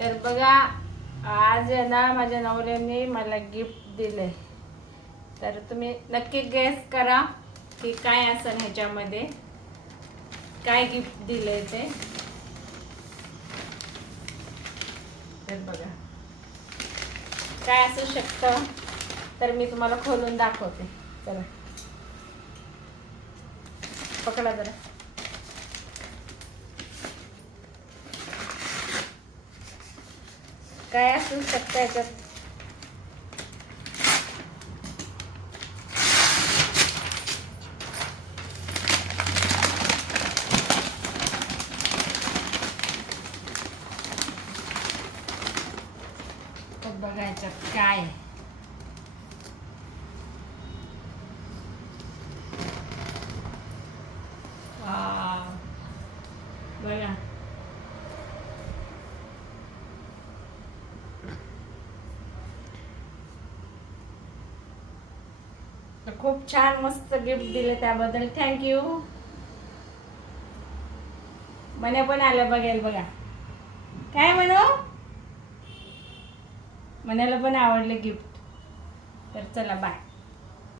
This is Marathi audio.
तर बघा, आज आहे ना माझ्या नवऱ्याने मला गिफ्ट दिले. तर तुम्ही नक्की गेस करा की काय असेल ह्याच्यामध्ये, काय गिफ्ट दिले ते. तर बघा काय असू शकतं, तर मी तुम्हाला खोलून दाखवते. चला पकडा जरा. काय असू शकतं याच्यात? तर बघा याच्यात काय आहे. वाव. बघा खूप छान मस्त गिफ्ट दिले, त्याबद्दल थँक्यू. मने पण आलं बघेल बघा. काय म्हणू, मनाला पण आवडले गिफ्ट. तर चला बाय.